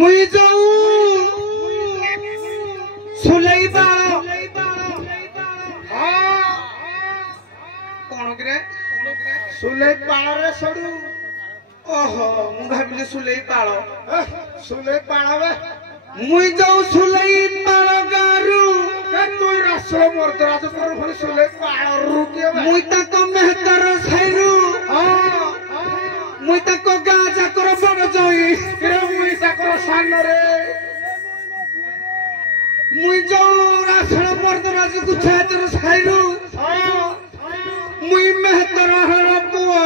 मुई जाऊ सुलई बाळ कोण करे सुलई बाळ रे सडू ओहो मु भाबिले सुलई बाळ बे मुई जाऊ सुलई बाळ गारू तू रासो मर्दराज पर फुल सुलई बाळ रुके मुई तक मेहतर साइरू मुई तक गाजा कर बड़ जई रे मुई तक सान रे मुई जाऊ रासो मर्दराज गुछातर साइरू मुई मेहतर हर पुआ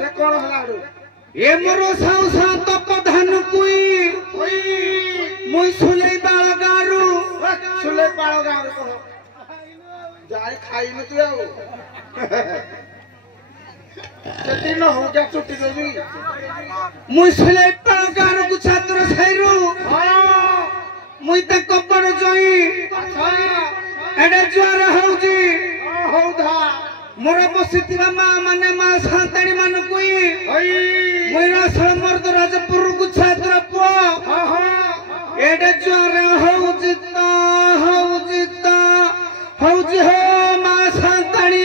जे कोन हलाडू ए मोरो साउ सा तो प्रधान कुई मुई सुलई बाळ गारू को जाय खाई न तू आउ जति न हो जा छुट्टी देबी मुई सुलई बाळ गारू को छात्र साइरू मुई त कपर जई एडे ज्वार होउजी होउधा मोरा बसितिबा मा माने मा सांताणी मान कोई मुई रासळ मर्द राजपुर को छात्र पो एडे ज्वार होउजी हो मा सांताणी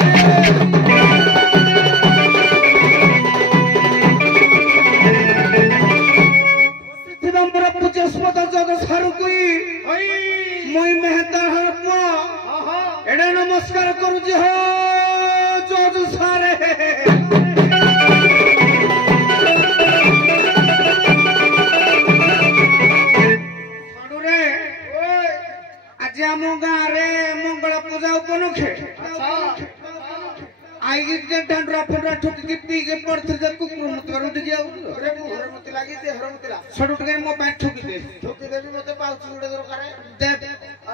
बसितिबा मोरा पूजस्मत जग सारु कोई मुई मेहता हर पो एडे नमस्कार करूजी हो जोज सारे रे आज आम गाँव रे मंगल पूजा उपलक्षे आई के डांडरा फंडरा ठुक के पी के पड़थे जे कुकुर मत करू टिके आउ रे मुहर मत लागी दे हर मत ला छडू टके मो पैंट ठुकी दे भी मते पाउच गुडे दरकार दे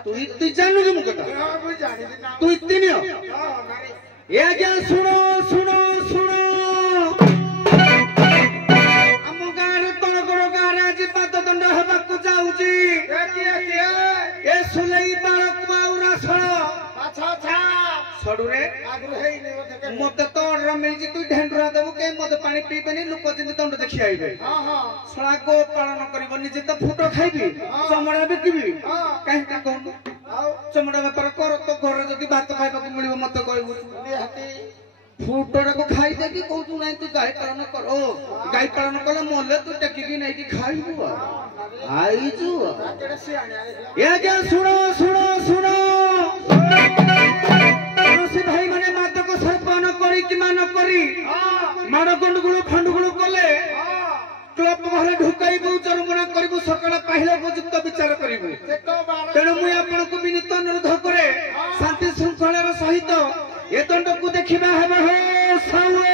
तू इत्ती जानू के मुकता हां मैं जानि ना तू इत्ती नहीं हो हां नारी ए क्या सुनो हम गाँव तल गड़ गाँव आज पाद दंड हवा को जाऊजी ए सुलई बाळ कुआउरा छळ अच्छा सडू रे आगु हेई ने मते तो रमेश जी तू ढेंडरा देबो के मते पानी पीबेनी लोक जिंदे दंड देखि आइबे हां सळा को पालन करबो निजे त फुटो खाइबी चमड़ा बिकिबी काहे का कहू चमड़ा व्यापार कर तो घर जदि भात खाइबा को मिलिबो मते कहबो निहाती फुटोरा को खाई दे कि कहू तू नहीं तू गाय पालन कर ओ गाय पालन कले मोले तू टेकी की नहीं की खाइबो आई जू ये क्या सुनो ऋषि भाई माने मात को सरपन करी कि मान करी माड़ गंडगुळ फंडगुळ कले क्लब घरे ढुकाइबु जरमुना करिबु सकाळ पहिले उपयुक्त विचार करिबु तेणु मुई आपन को विनीत अनुरोध करे शांति शृंखलार सहित ए दंड को देखिबा हेबे हो सावे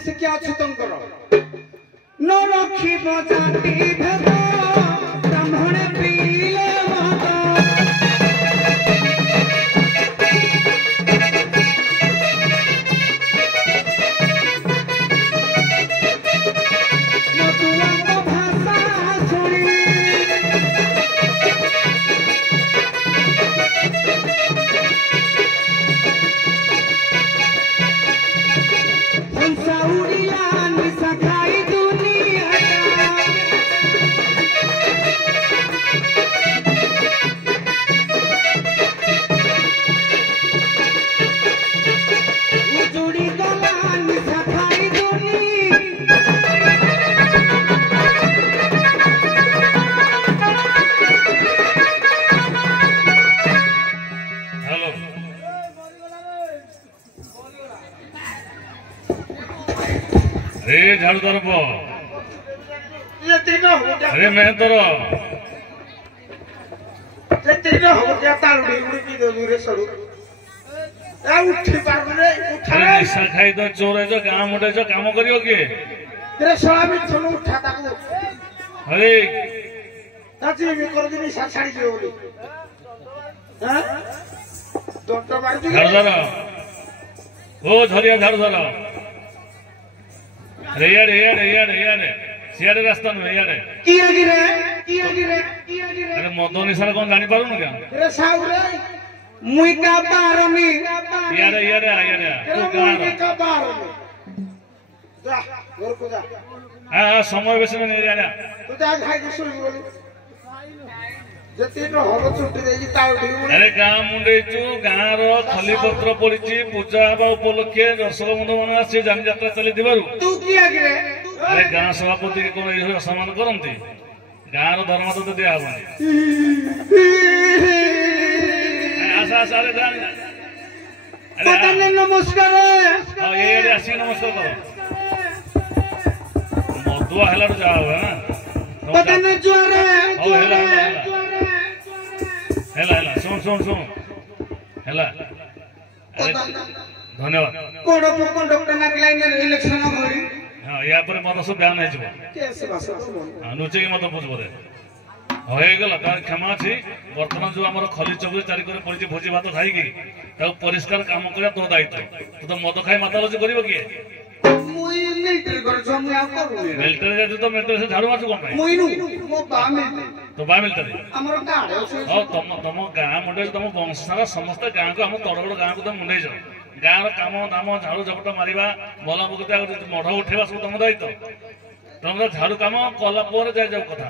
नीति शिक्षा अच्छी तुमकर न रखिब जाति भेद ब्राह्मण पीले मद झाड़ू तर अरे मैं तर निशा खाई तो चोर गाँ मुंडे काम कर अरे झाड़ू धर ओ झरिया झाड़ू धर अरे यार सियाड़े रास्ता नुहे यार अरे मद निशा कौन जानी पारुन क्या मुई का पारमी यार तू गाँव हाँ समय बेस नहीं जाना अरे गाँ मुंडे गाँव रली पत्र पड़ी पूजा उपलक्षे दर्शक बंधु मान जानी जात्रा चली अरे गाँ सभापति कौन ये असम्मान करती गाँव धर्म तो दिया नमस्कार आसिक नमस्कार कर मदुआ है जा शुण शुण शुण है धन्यवाद हाँ या मत सब ध्यान नुचे मत बुझ बोधे होगला तार क्षमा अच्छी बर्तमान जो आम खली चौकी चारिक पड़ी भोजी भात खाई परिष्कार काम कर तो दायित्व तू तो मद खाई मातालजी कर किए मिलिटारी तो मिलिटारी झाड़ू मारु कौन तो बा मिलिटारी तुम गाँ मुंडे तुम वंशार समस्त गाँ को आम तड़गड़ गाँ को तुम मुंडे गाँव काम दाम झाड़ू झपटा मारिबा भला बुगता मढ़ उठेवा सब तुम दायित्व तुम झाड़ू काम कला जाए जाऊ कथा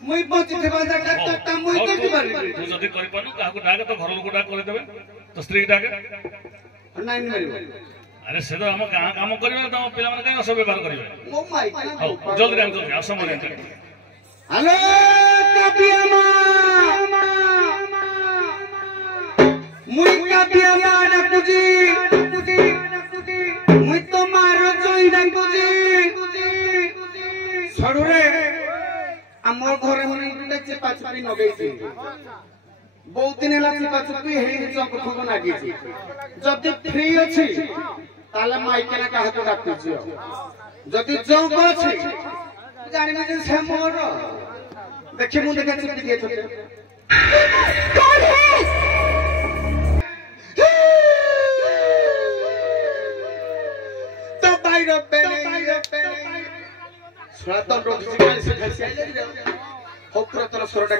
मुई बची थेबा जगह तो मुई करती पारी तू जदी करि पानु काहको डाके तो घर लोक डाक कर देबे तो स्त्री डाके नाइन मारिबो अरे से तो हम गां काम करबे तो पिला मन काई असो व्यवहार करबे मो माइक जल्दी काम कर असो मन हेलो कपियामा मुई कपियामा डाकुजी मुई तो मारो जोई डाकुजी छड़ू रे आमर घरे मन चेपा चुपी नगेई बहुत दिन है चेपा चुपी जग फग लगी जदि फ्री अच्छी माइकेना क्या डाकुची जदि जग अच्छी जानवी से मोर देखी मुझे चुपी दिए तो बाहर सनातन रोग सिखाई सिखाई हौक्रतर स्वरटा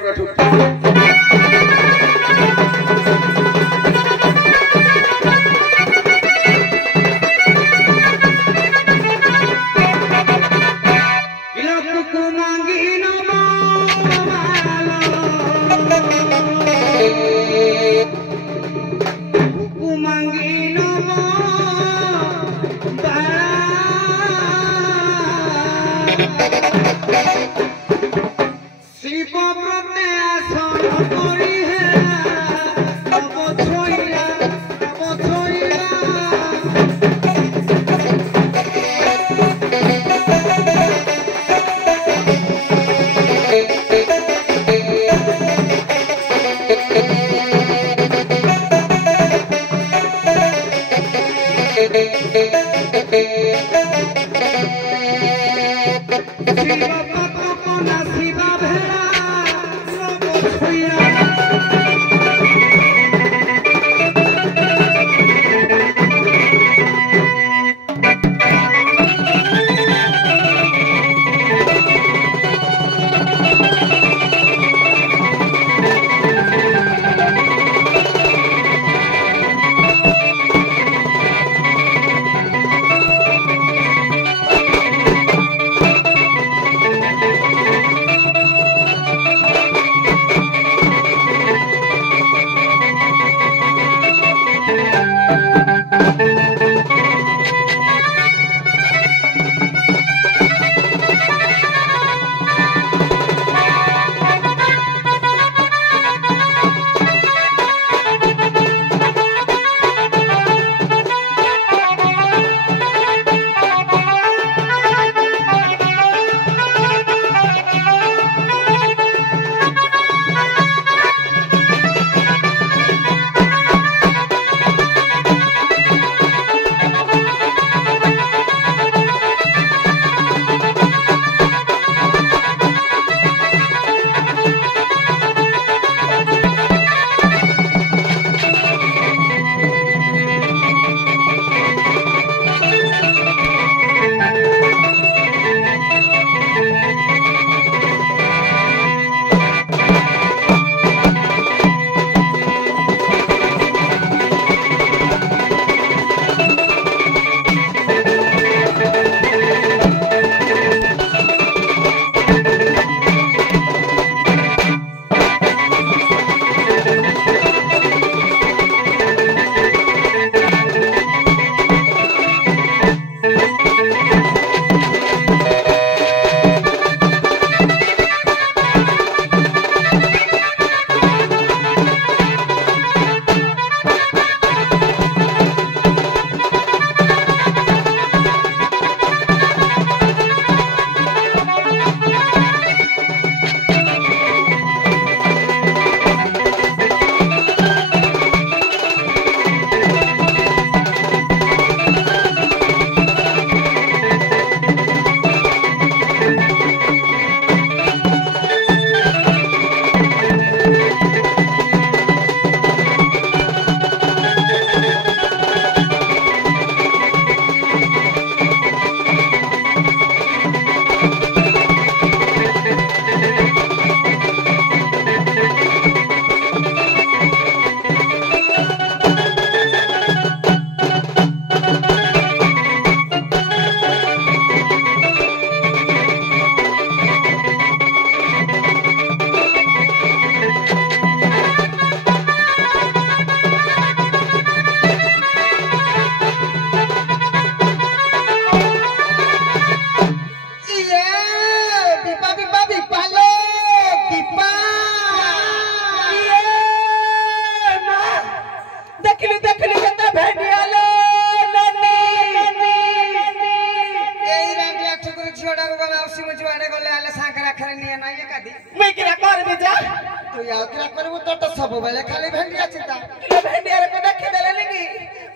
तो सब बेले खाली भेंडिया चिंता किलो भेंडिया रे देखि देले कि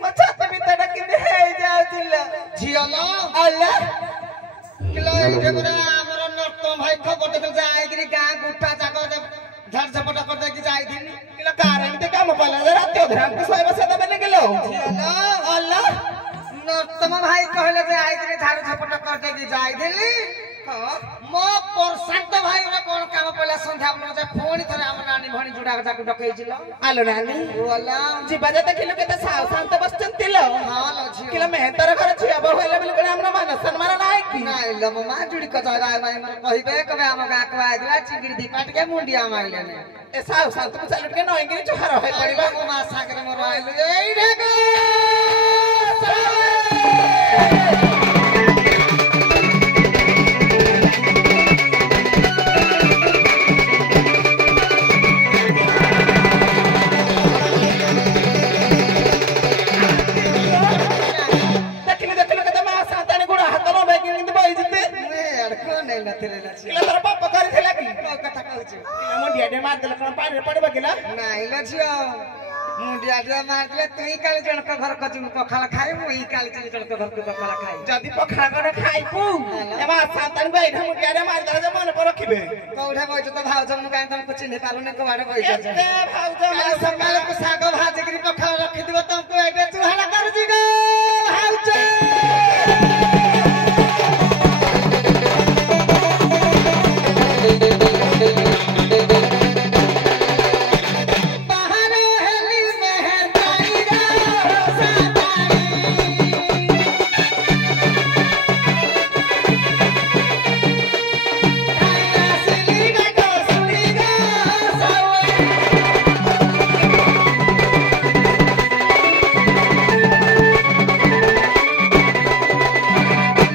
म छात भीतर किने हे जाउतिल झियो लो अल्लाह किलो इथे पुरा हमर नर्तम भाई खबर देख जाय कि गां गुठा जाको झड़ झपट कर दे कि जाय दिन किलो कारण ते काम पला रात ध्यान के सोय बसे दबे गेलो झियो लो अल्लाह नर्तम भाई कहले जे आय कि झाड़ झपट कर दे कि जाय दिली हां मो प्रशांत भाई रे कोन काम पला संध्या में जे फोन थरे हम नानी भणी जुडा जाको डकैजिलो आलो नानी बोला जी बजे त किलो केते साव शांत बसचन तिलो हां लो झियो किलो मेहतर घर छिया बर होइले बिल कोन हमरा मान सम्मान नाही की नाही लो ममा जुडी क जगा भाई मन कहिबे कबे हम गा को आइला चिंगड़ी दी काट के मुंडिया माइले ने ए साव शांत को चलट के नई गिरी चोहार होय परिवा पड़िबा ममा सागर मोर आइलु एई ढेको देखिलो कते मा सातानी गुड़ा हाथ नो बैगिंग इंद बई जिते मैं अड़को नहीं लतेले लछि किलो तर पापा कर थिला की को कथा कहछु किलो मुंडिया दे मार देल कोन पानी पड़िबा किला नाही लछियो मुंडिया जे मारले तुई काली जनक घर क जुन पखाला खाई मुई काली जनक घर क पखाला खाई जदी पखा कर खाइबू एमा सातानी बैठा मुंडिया दे मार दे मन पर रखिबे कौठा बइछ त भाउज मु गाय तुमको चिन्ह पालुने को बाड़े बइछ एते भाउज काल सकाल को साग भाजी करी पखाला रखि दिबो तुमको एबे चुहाला कर जी गो भाउज बाहर हेली मेहरबानी रो सातानी आसिली गो सुनी गो सवे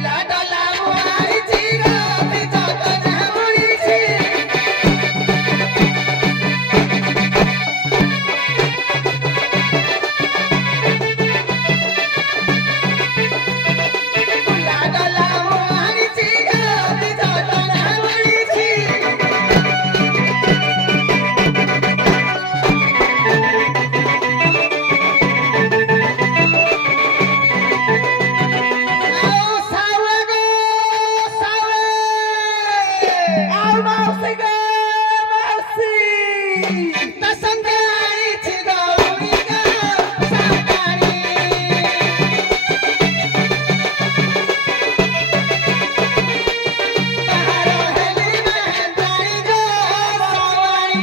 लाडा लामुआई जीरा बिचा तो जमुड़ी छी लाडा लामुआई जीरा बिचा तो जमुड़ी छी आओ सावे गो सावे आउ मौसी गे मौसी त संगे आई छी गौरी गो सातानी बाहर हेली मेहरबानी गो सवारी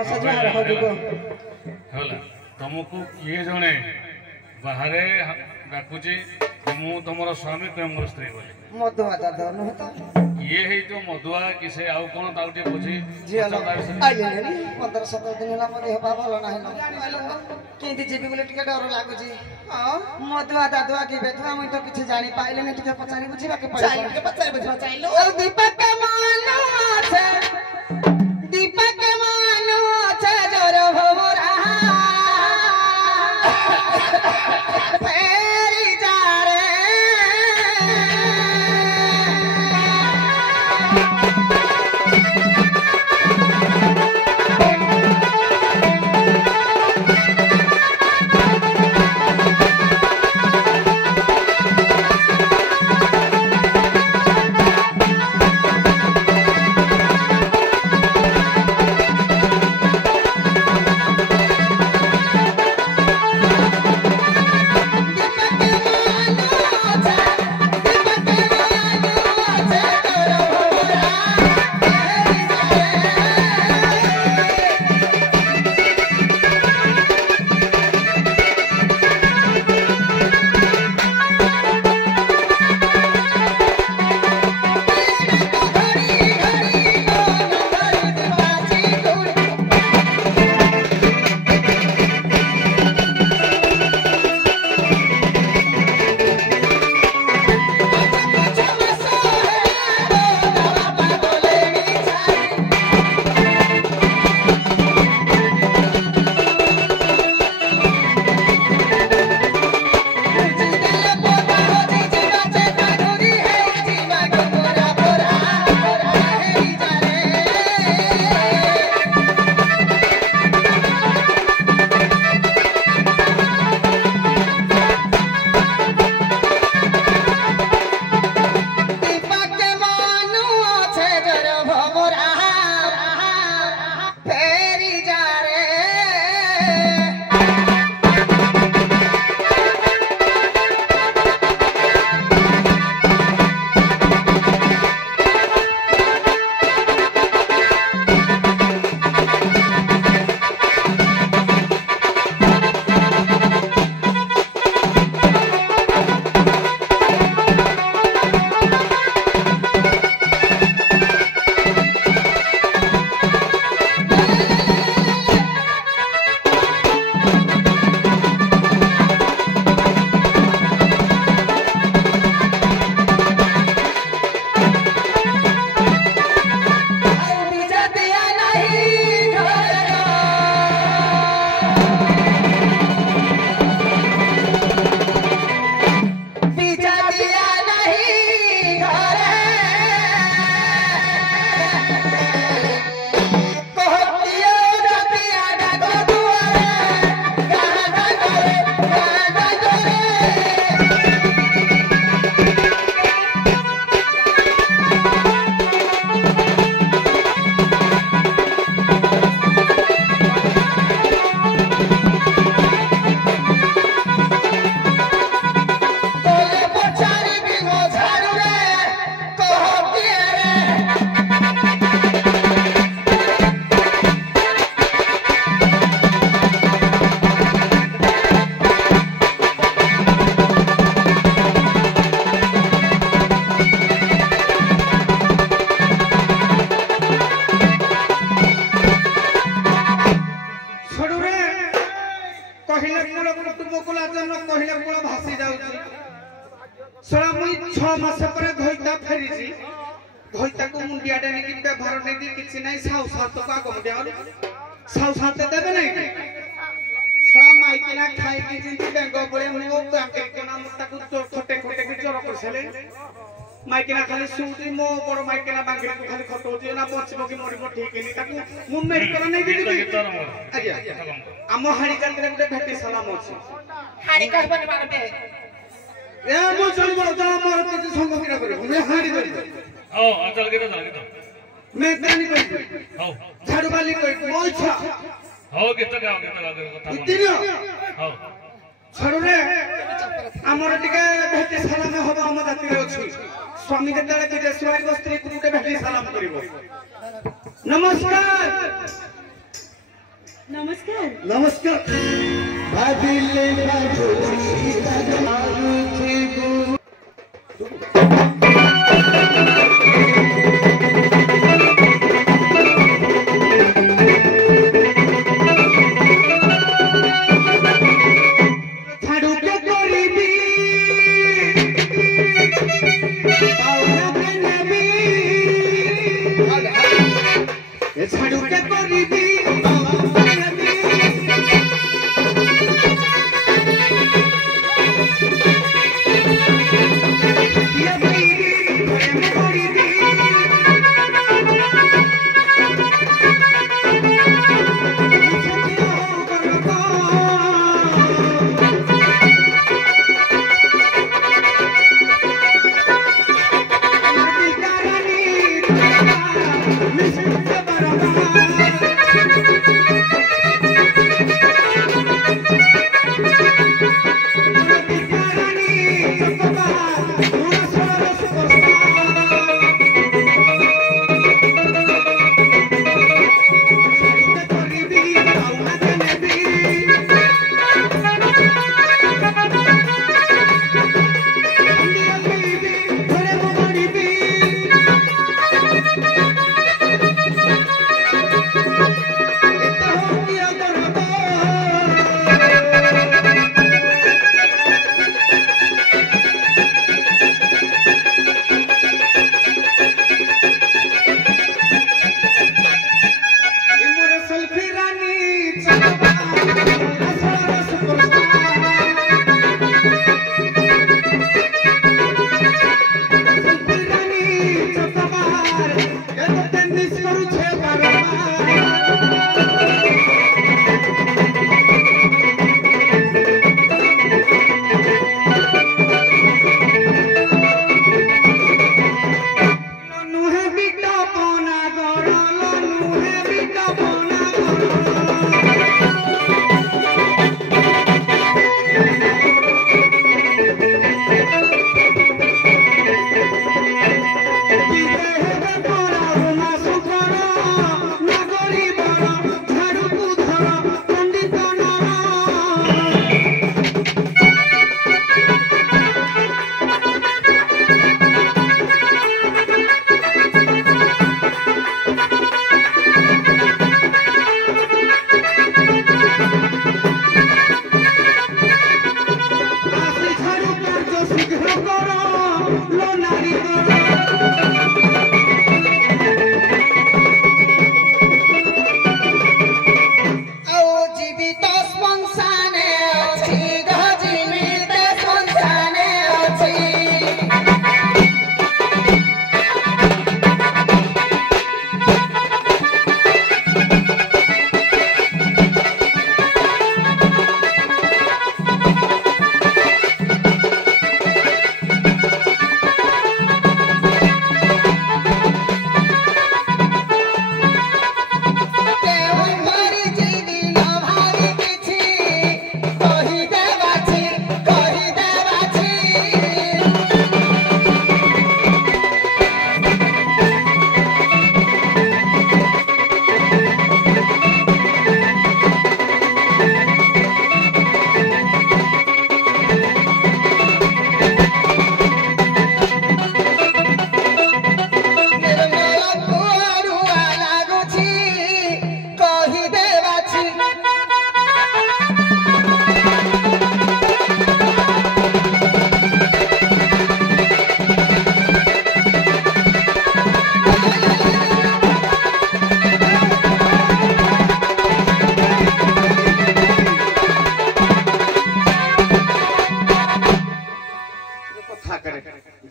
ବର୍ଷ ଜୁହାର ହବ ହେଲା ତମକୁ କିଏ ଜଣେ ବାହାରେ ଡାକୁଛି ମୁଁ ତମର ସ୍ୱାମୀ ମୋର ସ୍ତ୍ରୀ ବୋଲି ମଧୁଆ ଦାଦା ନୁହେଁ ତ କିଏ ହେଇଥିବ ମଧୁଆ କି ସେ ଆଉ କଣ ତାକୁ ଟିକେ ବୁଝି ଝିଅ ଆଇଲେଣି 15-17 ଦିନ ହେଲା ମୋ ଦେହ ପା ଭଲ ନାହିଁ କେମିତି ଯିବି ବୋଲି ଟିକେ ଡର ଲାଗୁଛି ମଧୁଆ ଦାଦୁଆ କି ବେଧୁଆ ମୁଁ ତ କିଛି ଜାଣି ପାଇଲିନି ଟିକେ ପଚାରି ବୁଝିବାକୁ ପଡ଼ିବ ପଚାରି ବୁଝିବା ଚାହିଁଲୁ ଦୀପକ ମାନ ଅଛି ଦୀପକ ମାନ ଅଛି ଜର ଭମରା ଫେରି ଯା ରେ माइकिना खाली सुटी मो बड़ माइकिना बांगड़ी को खाली खटोची ना बचबो कि मरिबो ठीक नहीं ताकू मु मेडिकल नै दिबी आज्ञा हम हाड़ी कांतरे गुटे भेटी सलाम अछि हाड़ी कहबनी मानते ए मो चलबो त मोर किछ संग किरा करबो मैं हाड़ी करी ओ चल के तो मैं तानी करी हो झाड़ू वाली कोई मो इच्छा हो के तो कथा इतिनो हो छड़ू रे हमर टिके भेटी सलाम होबो हम जाति रे अछि स्वामी के तले विदेश वाली स्त्री को के भेटी सलाम करिवो नमस्कार नमस्कार नमस्कार भाविले भाजुली राजमारुथिगु छाड़ू के करीबी पावना के नबी ए छाड़ू के करीबी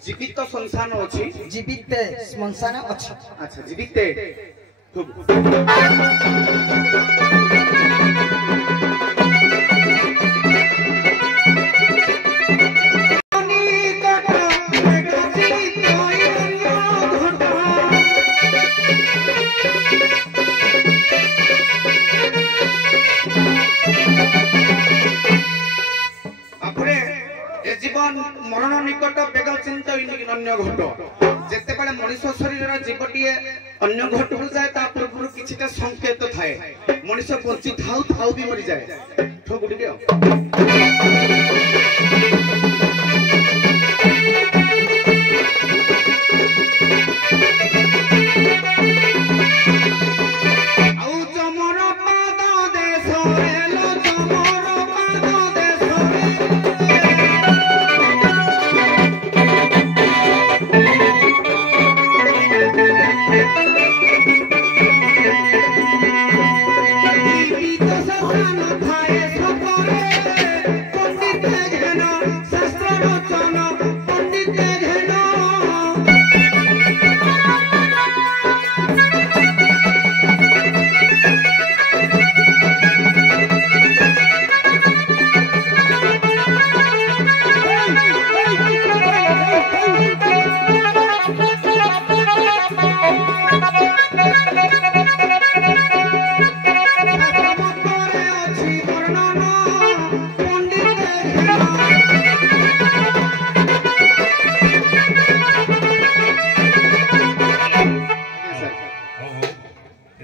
जीवित संस्थान अछि जीवित श्मशान अछि अच्छा जीवित खूब जीवन मरण निकट बेग चिंत अन्य घट जिते मनुष्य शरीर जीवटीए अन्य घटक जाए ता पूर्व किछिटा संकेत थाए मनुष्य बंची थाउ थाउ भी मरि जाए ठोकुडी दियो आउ जमर पाद देश एलो जमर पाद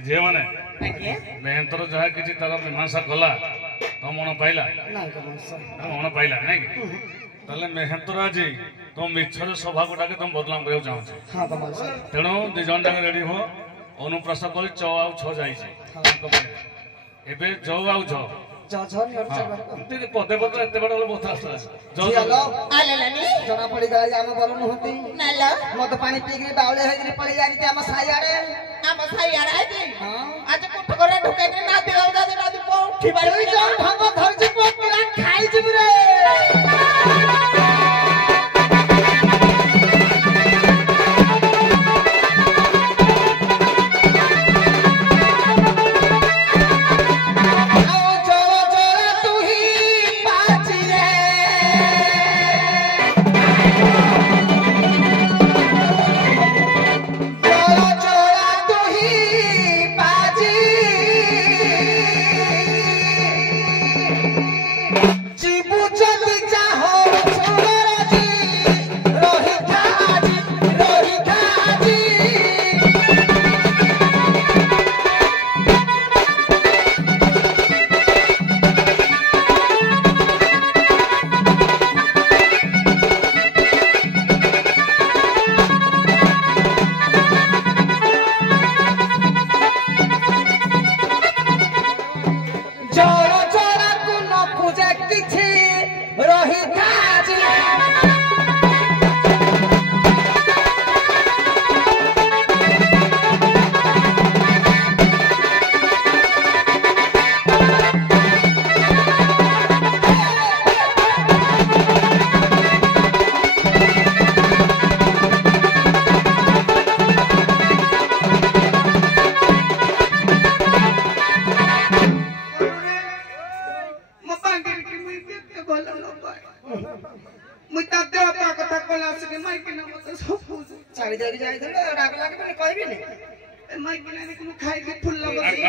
झे माने मेहनतर जहा किछि तार मीमांसा कला तो मन पाइला मन पाइला नहीं कि ताले मेहनतर आज तुम मिछर सभा को डाके तुम बदनाम करियो चाहू छ तेणु दि जन जाके रेडी हो अनुप्रस्थ कर चौ आउ छ जाई छै एबे जौ आउ छ पदे पदे एते बड़ बहुत जना पड़ी गला आम बरन होती मत पानी पी के बावले होई पड़ी जानी आम साइयाड़े आज कुठ करे ढुके के ना दिलाउ दा ना दु उठी बारी जो ढंग धरजी को पिला खाई जिबु रे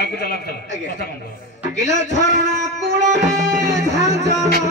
आगु चला चला गिला झरना कुड़रे झांझना